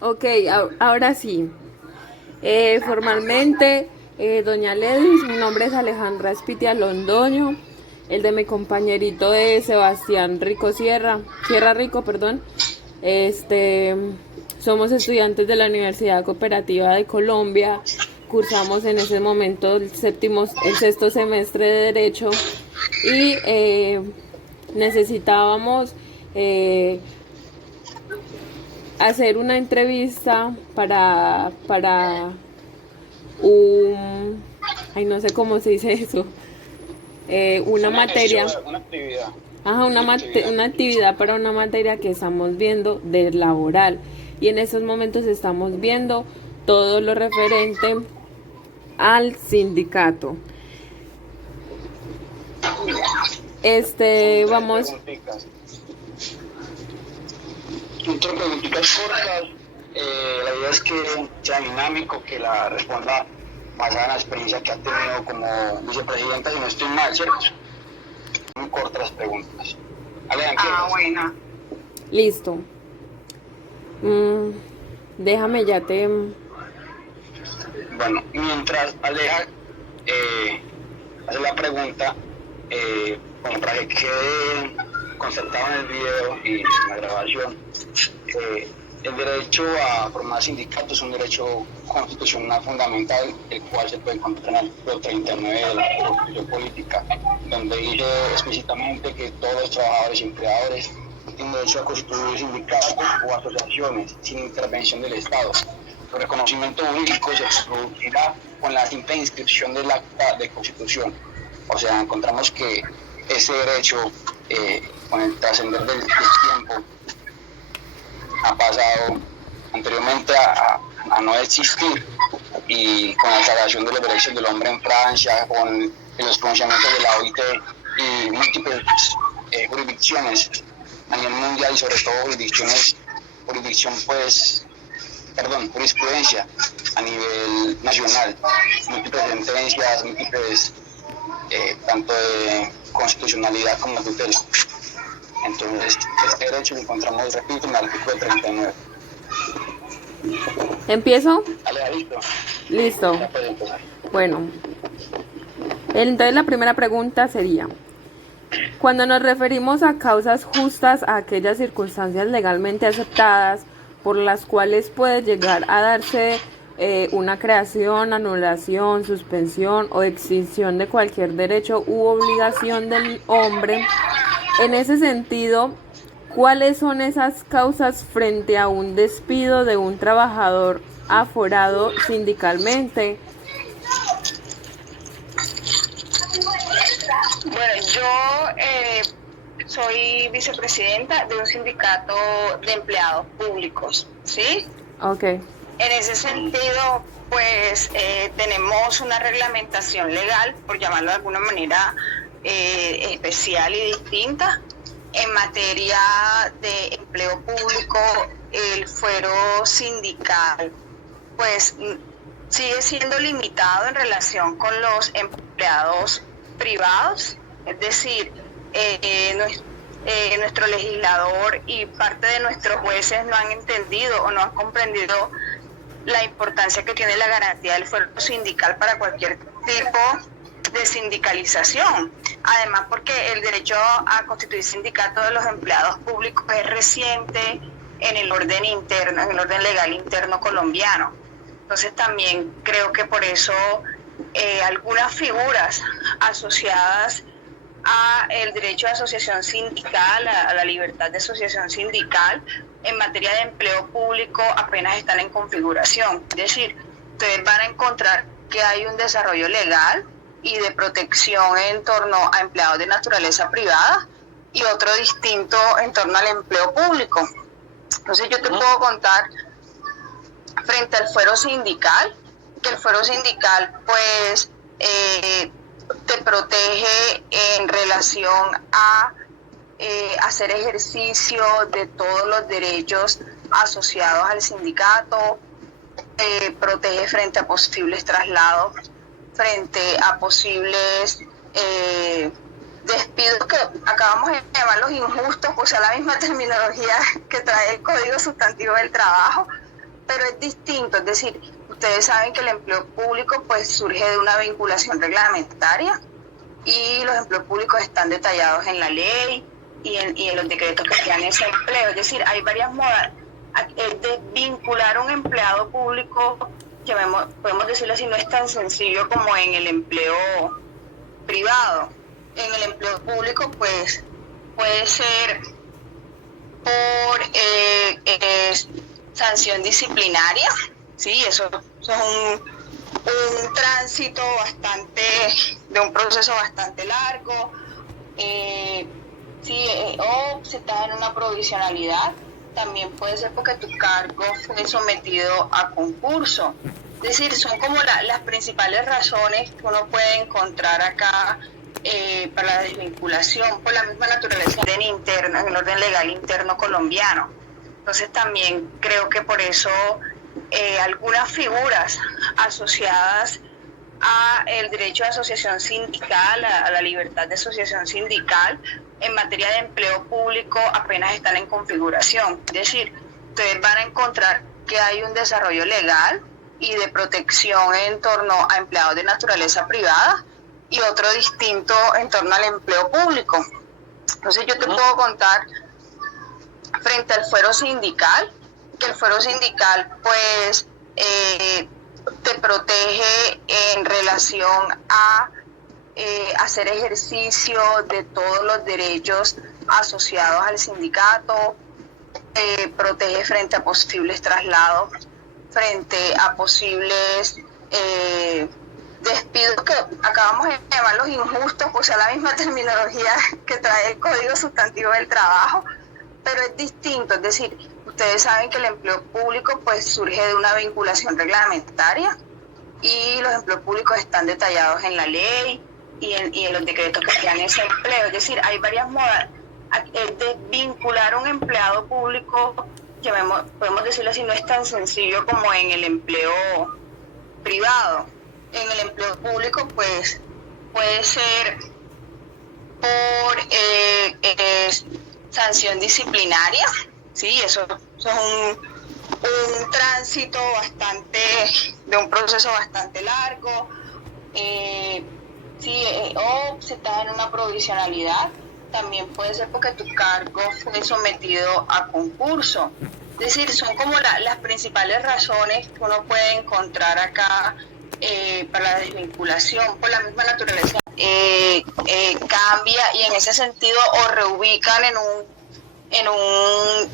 Ok, ahora sí. Formalmente, doña Ledis, mi nombre es Alejandra Espitia Londoño. El de mi compañerito es Sebastián Rico Sierra Rico, perdón. Este, somos estudiantes de la Universidad Cooperativa de Colombia. Cursamos en ese momento el sexto semestre de Derecho y necesitábamos eh, hacer una entrevista para un, ay, no sé cómo se dice eso, una Un ejercicio, materia, una actividad, ajá, una actividad. una actividad para una materia que estamos viendo de laboral. Y en estos momentos estamos viendo todo lo referente al sindicato. Son tres Vamos, preguntitas. Son tres preguntitas cortas. La idea es que sea dinámico, que la responda basada en la experiencia que ha tenido como vicepresidenta, si no estoy mal, ¿cierto? Muy cortas las preguntas. Aleja, bueno. listo. Mm, déjame ya te... Bueno, mientras Aleja hace la pregunta, como para que quede concertado en el video y en la grabación, el derecho a formar sindicatos es un derecho constitucional fundamental, el cual se puede encontrar en el artículo 39 de la Constitución Política, donde dice explícitamente que todos los trabajadores y empleadores tienen derecho a constituir sindicatos o asociaciones sin intervención del Estado. El reconocimiento jurídico se producirá con la simple inscripción del acta de constitución. O sea, encontramos que ese derecho, con el trascender del tiempo, ha pasado anteriormente a no existir, y con la Declaración de los Derechos del Hombre en Francia, con los pronunciamientos de la OIT y múltiples jurisdicciones a nivel mundial, y sobre todo jurisprudencia a nivel nacional, múltiples sentencias, múltiples, tanto de constitucionalidad como de tutela. Entonces, este derecho lo encontramos, repito, en el artículo 39. ¿Empiezo? Dale, listo. Listo. Ya puedes empezar. Bueno, entonces la primera pregunta sería, cuando nos referimos a causas justas, a aquellas circunstancias legalmente aceptadas por las cuales puede llegar a darse una creación, anulación, suspensión o extinción de cualquier derecho u obligación del hombre, en ese sentido, ¿cuáles son esas causas frente a un despido de un trabajador aforado sindicalmente? Bueno, yo soy vicepresidenta de un sindicato de empleados públicos, ¿sí? Ok. En ese sentido, pues tenemos una reglamentación legal, por llamarlo de alguna manera especial y distinta, en materia de empleo público. El fuero sindical, pues sigue siendo limitado en relación con los empleados privados, es decir, nuestro legislador y parte de nuestros jueces no han entendido o no han comprendido la importancia que tiene la garantía del fuero sindical para cualquier tipo de sindicalización. Además, porque el derecho a constituir sindicato de los empleados públicos es reciente en el orden interno, en el orden legal interno colombiano. Entonces también creo que por eso algunas figuras asociadas a el derecho de asociación sindical, a la libertad de asociación sindical en materia de empleo público apenas están en configuración. Es decir, ustedes van a encontrar que hay un desarrollo legal y de protección en torno a empleados de naturaleza privada y otro distinto en torno al empleo público. Entonces yo te puedo contar frente al fuero sindical, que el fuero sindical pues te protege en relación a hacer ejercicio de todos los derechos asociados al sindicato, protege frente a posibles traslados, frente a posibles despidos que acabamos de llamarlos injustos, pues a la misma terminología que trae el Código Sustantivo del Trabajo, pero es distinto, es decir, ustedes saben que el empleo público pues surge de una vinculación reglamentaria y los empleos públicos están detallados en la ley y en los decretos que crean ese empleo, es decir, hay varias modas de vincular a un empleado público, que podemos decirlo así, no es tan sencillo como en el empleo privado. En el empleo público pues puede ser por sanción disciplinaria, sí, eso es un tránsito de un proceso bastante largo, o si estás en una provisionalidad, también puede ser porque tu cargo fue sometido a concurso. Es decir, son como las principales razones que uno puede encontrar acá para la desvinculación por la misma naturaleza del interno, en el orden legal interno colombiano. Entonces también creo que por eso algunas figuras asociadas a el derecho de asociación sindical, a la libertad de asociación sindical en materia de empleo público apenas están en configuración. Es decir, ustedes van a encontrar que hay un desarrollo legal y de protección en torno a empleados de naturaleza privada y otro distinto en torno al empleo público. Entonces yo te puedo contar frente al fuero sindical, que el fuero sindical pues te protege en relación a hacer ejercicio de todos los derechos asociados al sindicato, protege frente a posibles traslados, frente a posibles despidos que acabamos de llamarlos injustos, pues a la misma terminología que trae el Código Sustantivo del Trabajo, pero es distinto, es decir, ustedes saben que el empleo público pues surge de una vinculación reglamentaria y los empleos públicos están detallados en la ley y en los decretos que crean ese empleo, es decir, hay varias modas de vincular a un empleado público, que podemos decirlo así, no es tan sencillo como en el empleo privado. En el empleo público pues puede ser por sanción disciplinaria, sí, eso es un tránsito de un proceso bastante largo, o si estás en una provisionalidad, también puede ser porque tu cargo fue sometido a concurso. Es decir, son como las principales razones que uno puede encontrar acá para la desvinculación por la misma naturaleza. Cambia y en ese sentido o reubican en un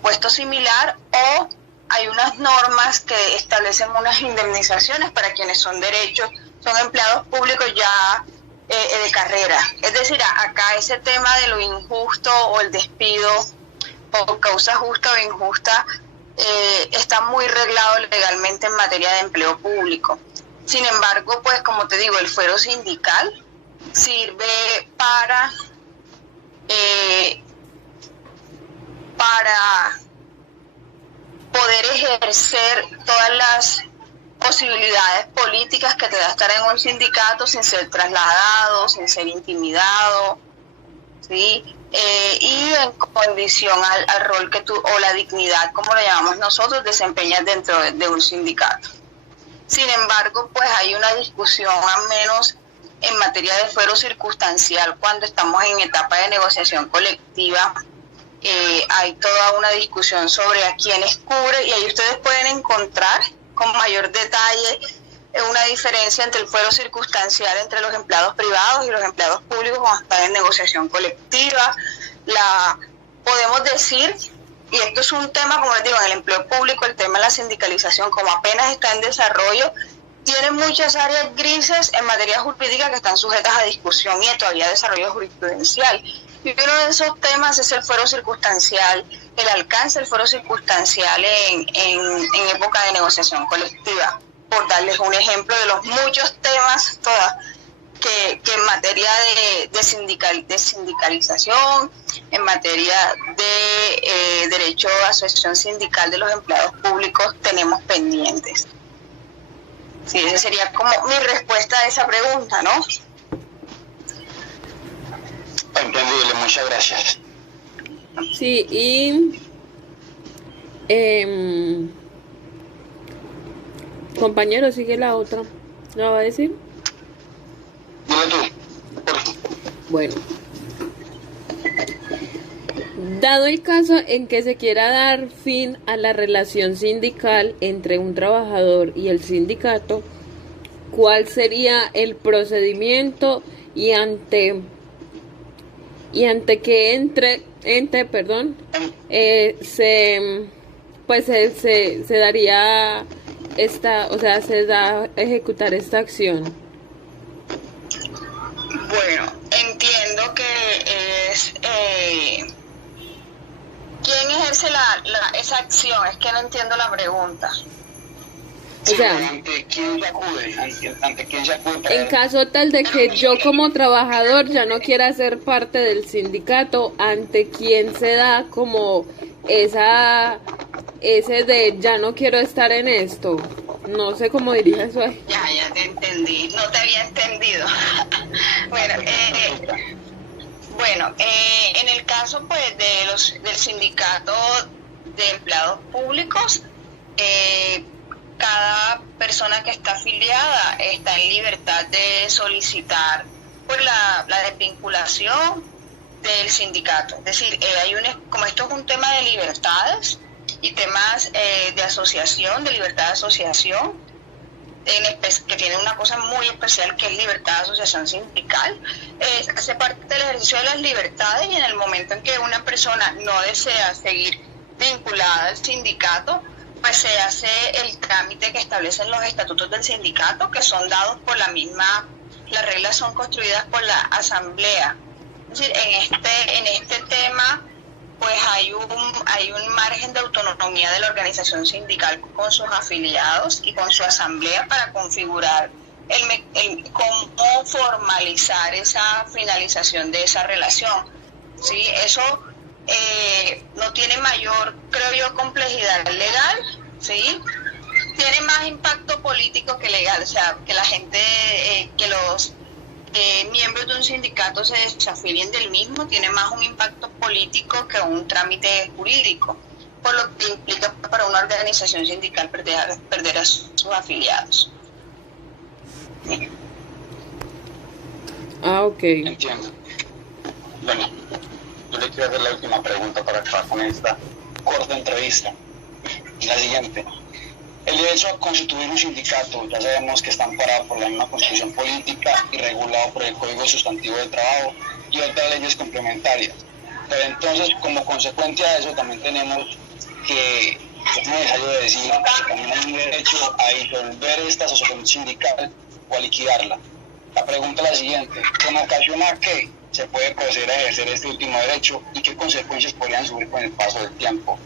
puesto similar, o hay unas normas que establecen unas indemnizaciones para quienes son empleados públicos ya de carrera. Es decir, acá ese tema de lo injusto o el despido por causa justa o injusta está muy reglado legalmente en materia de empleo público. Sin embargo, pues como te digo, el fuero sindical sirve para poder ejercer todas las posibilidades políticas que te da estar en un sindicato sin ser trasladado, sin ser intimidado, ¿sí? Y en condición al rol que tú, o la dignidad, como lo llamamos nosotros, desempeñas dentro de un sindicato. Sin embargo, pues hay una discusión, al menos en materia de fuero circunstancial, cuando estamos en etapa de negociación colectiva, hay toda una discusión sobre a quiénes cubre, y ahí ustedes pueden encontrar con mayor detalle una diferencia entre el fuero circunstancial entre los empleados privados y los empleados públicos cuando están en negociación colectiva. Podemos decir, y esto es un tema, como les digo, en el empleo público, el tema de la sindicalización, como apenas está en desarrollo, tiene muchas áreas grises en materia jurídica que están sujetas a discusión y todavía desarrollo jurisprudencial. Y uno de esos temas es el fuero circunstancial, el alcance del fuero circunstancial en época de negociación colectiva, por darles un ejemplo de los muchos temas que en materia de sindicalización, en materia de derecho a asociación sindical de los empleados públicos tenemos pendientes. Sí, esa sería como mi respuesta a esa pregunta, ¿no? Entendible, muchas gracias. Sí, y Compañero, sigue la otra. ¿La va a decir? Dile tú, por favor. Bueno. Dado el caso en que se quiera dar fin a la relación sindical entre un trabajador y el sindicato, ¿cuál sería el procedimiento y ante qué se daría se da a ejecutar esta acción? Bueno, entiendo que es... ¿quién ejerce esa acción? Es que no entiendo la pregunta. Sí, O sea, ¿ante quién se acude? ¿Ante quién se acude? para- en caso tal de que yo como trabajador ya no quiera ser parte del sindicato, ¿ante quién se da como ese de ya no quiero estar en esto? No sé cómo diría eso ahí. Ya te entendí. No te había entendido. Bueno, en el caso pues del sindicato de empleados públicos, cada persona que está afiliada está en libertad de solicitar pues la desvinculación del sindicato. Es decir, como esto es un tema de libertades y temas de asociación, de libertad de asociación, que tiene una cosa muy especial que es libertad de asociación sindical, hace parte del ejercicio de las libertades, y en el momento en que una persona no desea seguir vinculada al sindicato, pues se hace el trámite que establecen los estatutos del sindicato, que son dados por las reglas son construidas por la asamblea. Es decir, en este tema pues hay un margen de autonomía de la organización sindical con sus afiliados y con su asamblea para configurar cómo formalizar esa finalización de esa relación. ¿Sí? Eso no tiene mayor, creo yo, complejidad legal, ¿sí? Tiene más impacto político que legal, o sea, que la gente, que los miembros de un sindicato se desafilien del mismo, tiene más un impacto político que un trámite jurídico, por lo que implica para una organización sindical perder a sus afiliados. Ah, ok. Entiendo. Bueno, yo le quiero hacer la última pregunta para acabar con esta corta entrevista. La siguiente. El derecho a constituir un sindicato, ya sabemos que está amparado por la misma constitución política y regulado por el Código Sustantivo del Trabajo y otras leyes complementarias. Pero entonces, como consecuencia de eso, también tenemos que es necesario decir que también hay un derecho a disolver esta asociación sindical o a liquidarla. La pregunta es la siguiente: ¿con ocasión a qué se puede proceder a ejercer este último derecho y qué consecuencias podrían surgir con el paso del tiempo?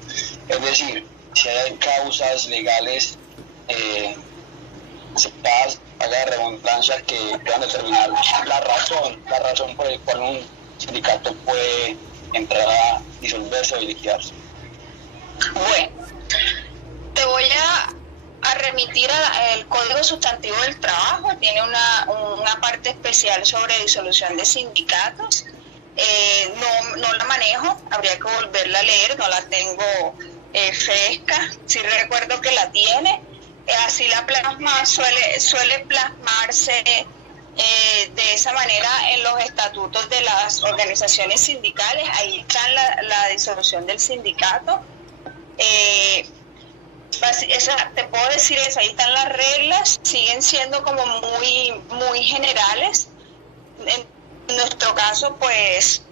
Es decir, si hay causas legales aceptadas, haga redundancia, que puedan determinar la razón por la cual un sindicato puede entrar a disolverse o liquidarse. Bueno, te voy a remitir al Código Sustantivo del Trabajo. Tiene una parte especial sobre disolución de sindicatos. No la manejo, habría que volverla a leer, no la tengo fresca. Sí recuerdo que la tiene, así la plasma, suele plasmarse de esa manera en los estatutos de las organizaciones sindicales. Ahí está la disolución del sindicato. Te puedo decir eso, ahí están las reglas, siguen siendo como muy generales. En nuestro caso, pues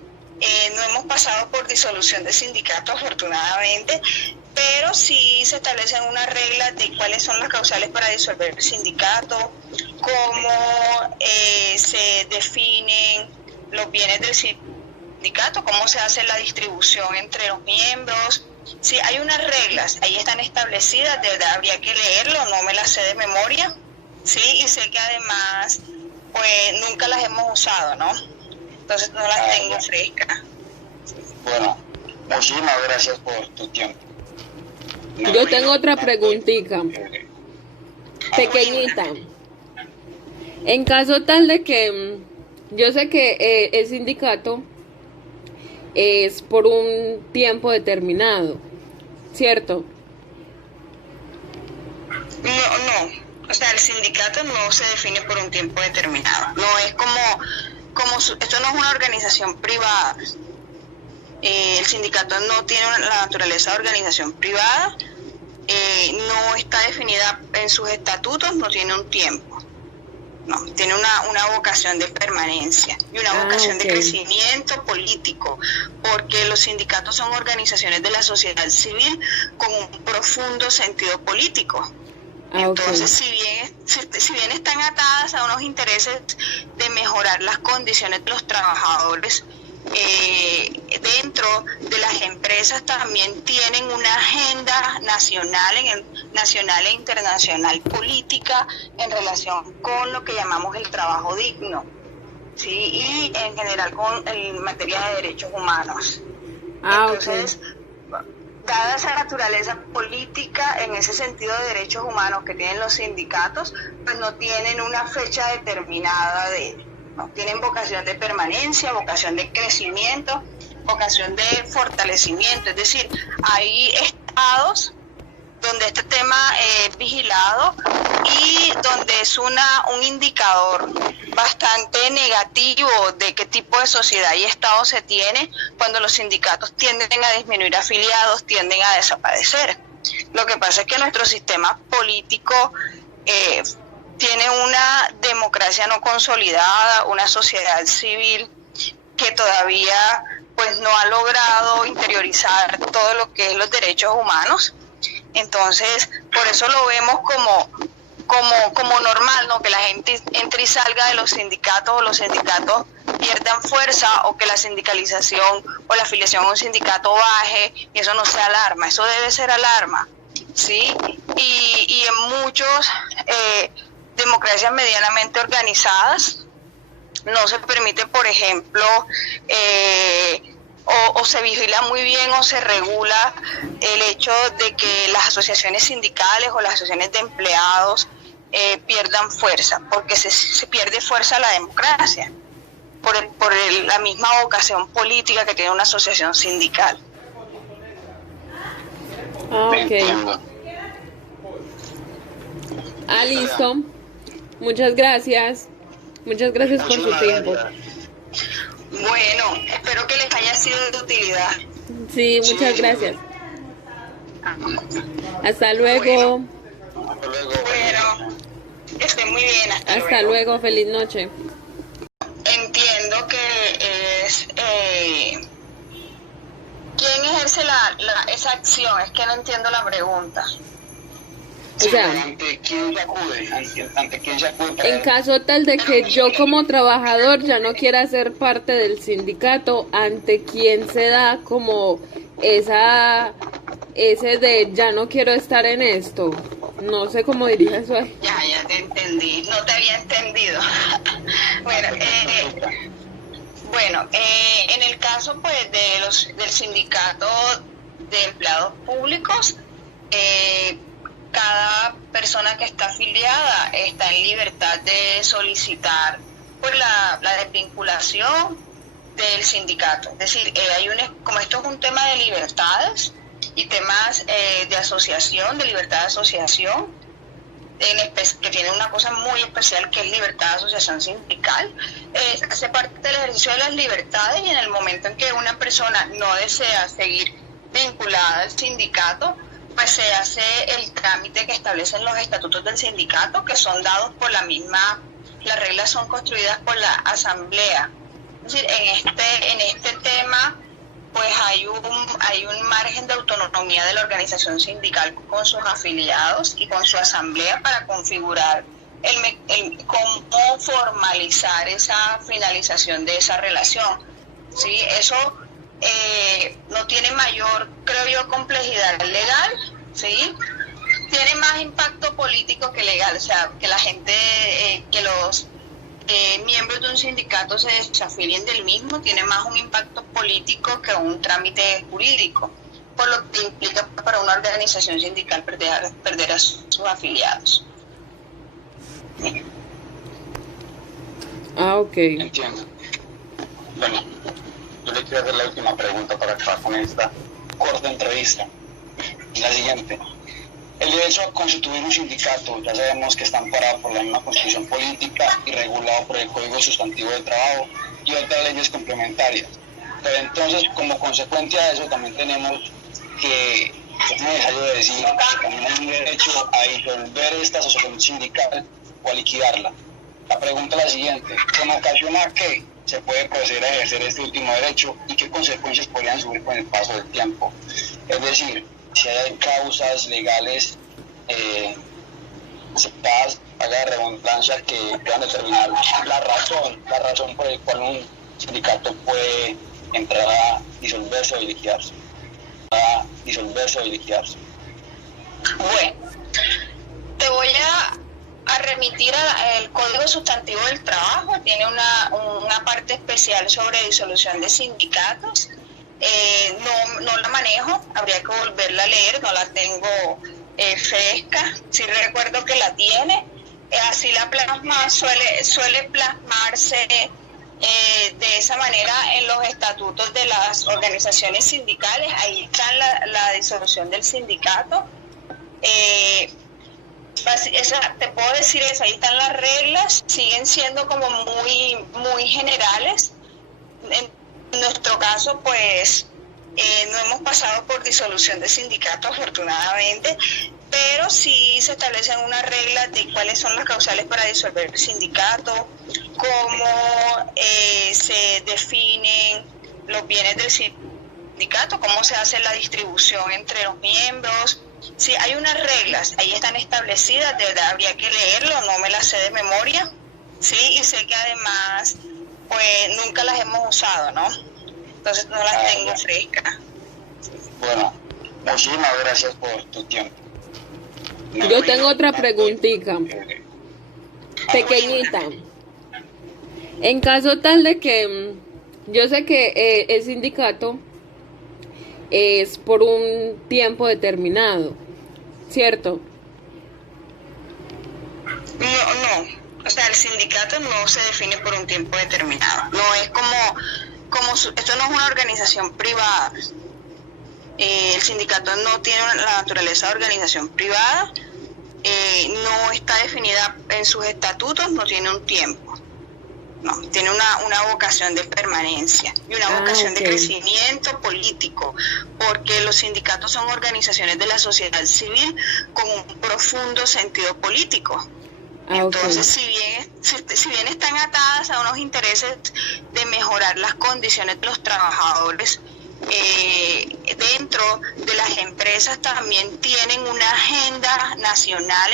no hemos pasado por disolución de sindicato, afortunadamente, pero sí se establecen unas reglas de cuáles son las causales para disolver el sindicato, cómo se definen los bienes del sindicato, cómo se hace la distribución entre los miembros. Sí, hay unas reglas, ahí están establecidas, de verdad habría que leerlo, no me las sé de memoria, sí, y sé que además pues nunca las hemos usado, ¿no? Entonces no las tengo frescas. Bueno, muchísimas gracias por tu tiempo. Yo tengo otra preguntita, pequeñita. En caso tal de que yo sé que el sindicato es por un tiempo determinado, ¿cierto? No, O sea, el sindicato no se define por un tiempo determinado. No es esto no es una organización privada. El sindicato no tiene la naturaleza de organización privada, no está definida en sus estatutos, no tiene un tiempo. No, tiene una vocación de permanencia y una vocación de crecimiento político, porque los sindicatos son organizaciones de la sociedad civil con un profundo sentido político. Entonces, si bien están atadas a unos intereses de mejorar las condiciones de los trabajadores, dentro de las empresas también tienen una agenda nacional e internacional política en relación con lo que llamamos el trabajo digno, ¿sí? Y en general en materia de derechos humanos. Entonces, dada esa naturaleza política en ese sentido de derechos humanos que tienen los sindicatos, pues no tienen una fecha determinada tienen vocación de permanencia, vocación de crecimiento, vocación de fortalecimiento. Es decir, hay estados donde este tema es vigilado y donde es un indicador bastante negativo de qué tipo de sociedad y estado se tiene cuando los sindicatos tienden a disminuir afiliados, tienden a desaparecer. Lo que pasa es que nuestro sistema político tiene una democracia no consolidada, una sociedad civil que todavía pues no ha logrado interiorizar todo lo que es los derechos humanos. Entonces, por eso lo vemos como normal, ¿no? Que la gente entre y salga de los sindicatos o los sindicatos pierdan fuerza o que la sindicalización o la afiliación a un sindicato baje, y eso no sea alarma, eso debe ser alarma, ¿sí? Y en muchos democracias medianamente organizadas no se permite, por ejemplo, o se vigila muy bien o se regula el hecho de que las asociaciones sindicales o las asociaciones de empleados pierdan fuerza, porque se pierde fuerza la democracia por la misma vocación política que tiene una asociación sindical. Listo. Muchas gracias. Muchas gracias por su tiempo. Bueno, espero que les haya sido de utilidad. Sí, muchas gracias. Hasta luego. Bueno, que estén muy bien. Hasta luego. Feliz noche. Entiendo que es... ¿quién ejerce esa acción? Es que no entiendo la pregunta. O sea, ¿ante quién se acude? En caso tal de que yo como trabajador ya no quiera ser parte del sindicato, ¿ante quién se da como ese de ya no quiero estar en esto? No sé cómo diría eso ahí. Ya te entendí, no te había entendido. Bueno, en el caso pues del sindicato de empleados públicos, cada persona que está afiliada está en libertad de solicitar por la desvinculación del sindicato. Es decir, como esto es un tema de libertades y temas de asociación, de libertad de asociación, que tiene una cosa muy especial que es libertad de asociación sindical, hace parte del ejercicio de las libertades, y en el momento en que una persona no desea seguir vinculada al sindicato, pues se hace el trámite que establecen los estatutos del sindicato, que son dados por las reglas son construidas por la asamblea. Es decir, en este tema pues hay un margen de autonomía de la organización sindical con sus afiliados y con su asamblea para configurar cómo formalizar esa finalización de esa relación. ¿Sí? Eso no tiene mayor, creo yo, complejidad legal, ¿sí? Tiene más impacto político que legal, o sea, que la gente, que los miembros de un sindicato se desafilien del mismo, tiene más un impacto político que un trámite jurídico, por lo que implica para una organización sindical perder a sus afiliados. Ok. Entiendo. Bueno, yo le quiero hacer la última pregunta para acabar con esta corta entrevista. La siguiente. El derecho a constituir un sindicato, ya sabemos que está amparado por la misma constitución política y regulado por el Código Sustantivo del Trabajo y otras leyes complementarias. Pero entonces, como consecuencia de eso, también tenemos que es necesario decir que también hay un derecho a disolver esta asociación sindical o a liquidarla. La pregunta es la siguiente: ¿con ocasión a qué se puede proceder a ejercer este último derecho y qué consecuencias podrían subir con el paso del tiempo? Es decir, si hay causas legales aceptadas, haga redundancia, que puedan determinar la razón por la cual un sindicato puede entrar a disolverse o liquidarse. Bueno, te voy a remitir al Código Sustantivo del Trabajo. Tiene una parte especial sobre disolución de sindicatos. No la manejo, habría que volverla a leer, no la tengo fresca. Sí recuerdo que la tiene. Así la plasma, suele plasmarse de esa manera en los estatutos de las organizaciones sindicales. Ahí está la disolución del sindicato. Te puedo decir eso, ahí están las reglas, siguen siendo como muy generales. En nuestro caso, pues, no hemos pasado por disolución de sindicato, afortunadamente, pero sí se establecen unas reglas de cuáles son las causales para disolver el sindicato, cómo se definen los bienes del sindicato, cómo se hace la distribución entre los miembros. Sí, hay unas reglas, ahí están establecidas, de verdad habría que leerlo, no me las sé de memoria, sí, y sé que además, pues, nunca las hemos usado, ¿no? Entonces no las tengo frescas. Bueno, muchísimas gracias por tu tiempo. Yo tengo otra preguntita, pequeñita. En caso tal de que, yo sé que el sindicato es por un tiempo determinado, ¿cierto? No, o sea, el sindicato no se define por un tiempo determinado, no es esto no es una organización privada. El sindicato no tiene la naturaleza de organización privada, no está definida en sus estatutos, no tiene un tiempo. No, tiene una vocación de permanencia y una vocación de crecimiento político, porque los sindicatos son organizaciones de la sociedad civil con un profundo sentido político. Entonces, si bien están atadas a unos intereses de mejorar las condiciones de los trabajadores, dentro de las empresas también tienen una agenda nacional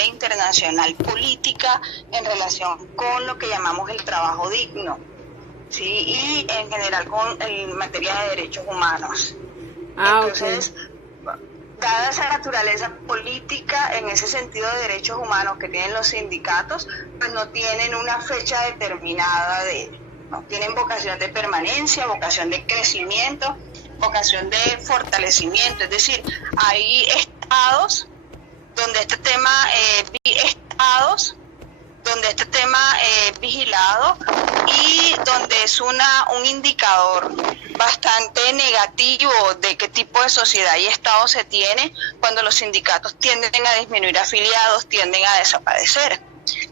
e internacional política en relación con lo que llamamos el trabajo digno, ¿sí? Y en general en materia de derechos humanos. Entonces, dada esa naturaleza política en ese sentido de derechos humanos que tienen los sindicatos, pues no tienen una fecha determinada no tienen vocación de permanencia, vocación de crecimiento, vocación de fortalecimiento. Es decir, hay estados donde este tema es vigilado y donde es un indicador bastante negativo de qué tipo de sociedad y estado se tiene cuando los sindicatos tienden a disminuir afiliados, tienden a desaparecer.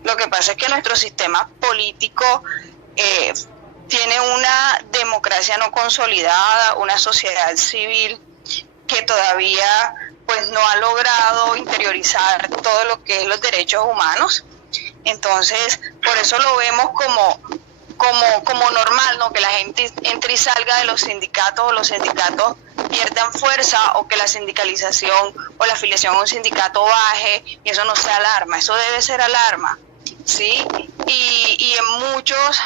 Lo que pasa es que nuestro sistema político tiene una democracia no consolidada, una sociedad civil que todavía pues no ha logrado interiorizar todo lo que es los derechos humanos. Entonces, por eso lo vemos como normal, ¿no? Que la gente entre y salga de los sindicatos, o los sindicatos pierdan fuerza, o que la sindicalización o la afiliación a un sindicato baje, y eso no sea alarma, eso debe ser alarma, ¿sí? Y en muchos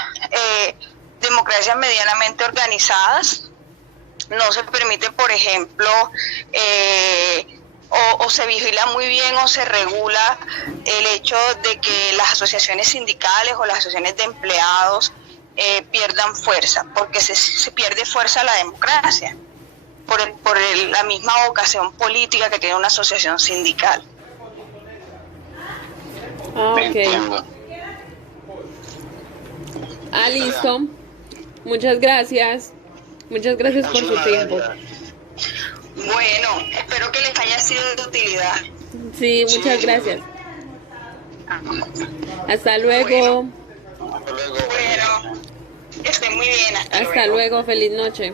democracias medianamente organizadas no se permite, por ejemplo, o se vigila muy bien o se regula el hecho de que las asociaciones sindicales o las asociaciones de empleados pierdan fuerza, porque se pierde fuerza la democracia por la misma vocación política que tiene una asociación sindical. Ok. Listo. Muchas gracias. Muchas gracias por su tiempo. Bueno, espero que les haya sido de utilidad. Sí, muchas gracias. Hasta luego. Hasta luego. Bueno, que estén muy bien. Hasta luego, feliz noche.